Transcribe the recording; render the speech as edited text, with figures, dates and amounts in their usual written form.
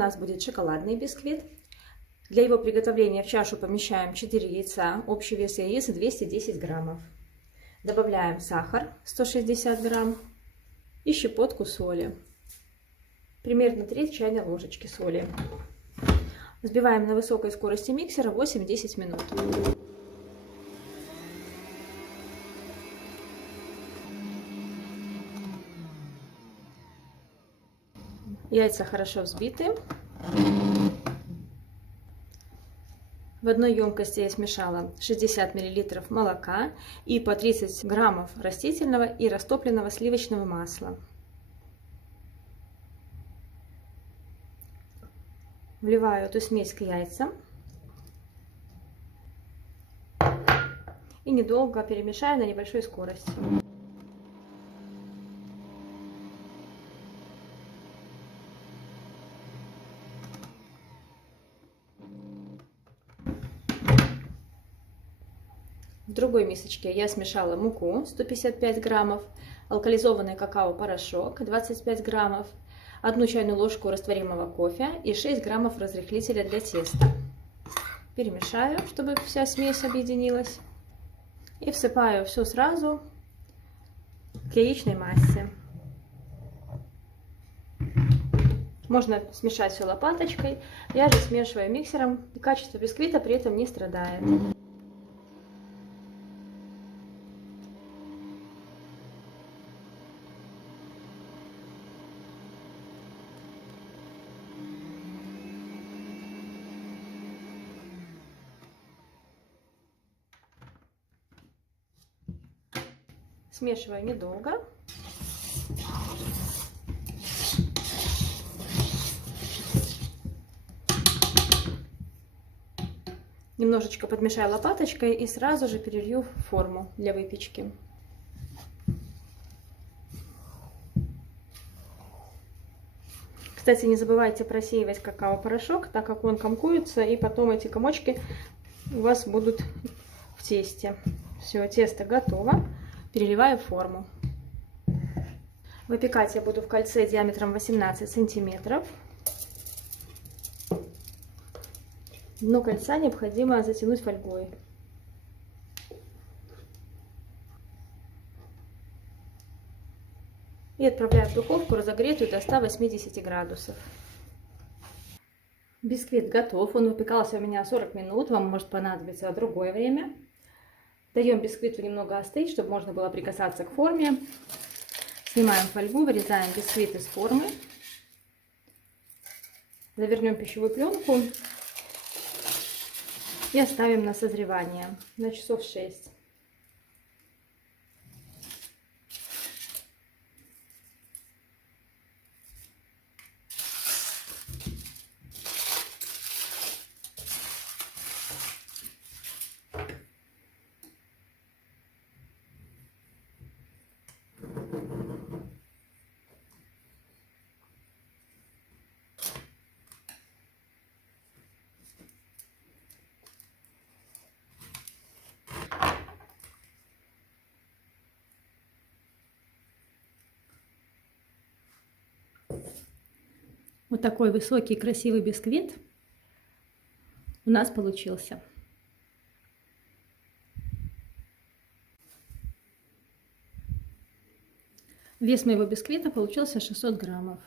нас будет шоколадный бисквит. Для его приготовления в чашу помещаем 4 яйца. Общий вес яиц 210 граммов. Добавляем сахар 160 грамм и щепотку соли. Примерно 3 чайной ложечки соли. Взбиваем на высокой скорости миксера 8-10 минут. Яйца хорошо взбиты. В одной емкости я смешала 60 мл молока и по 30 граммов растительного и растопленного сливочного масла. Вливаю эту смесь к яйцам и недолго перемешаю на небольшой скорости. В другой мисочке я смешала муку 155 граммов, алкализованный какао-порошок 25 граммов, 1 чайную ложку растворимого кофе и 6 граммов разрыхлителя для теста. Перемешаю, чтобы вся смесь объединилась. И всыпаю все сразу к яичной массе. Можно смешать все лопаточкой. Я же смешиваю миксером, и качество бисквита при этом не страдает. Смешиваю недолго. Немножечко подмешаю лопаточкой и сразу же перелью в форму для выпечки. Кстати, не забывайте просеивать какао-порошок, так как он комкуется, и потом эти комочки у вас будут в тесте. Все, тесто готово. Переливаю в форму. Выпекать я буду в кольце диаметром 18 сантиметров. Дно кольца необходимо затянуть фольгой. И отправляю в духовку, разогретую до 180 градусов. Бисквит готов. Он выпекался у меня 40 минут. Вам может понадобиться другое время. Даем бисквиту немного остыть, чтобы можно было прикасаться к форме. Снимаем фольгу, вырезаем бисквит из формы. Завернем пищевую пленку и оставим на созревание на часов 6. Вот такой высокий красивый бисквит у нас получился. Вес моего бисквита получился 600 граммов.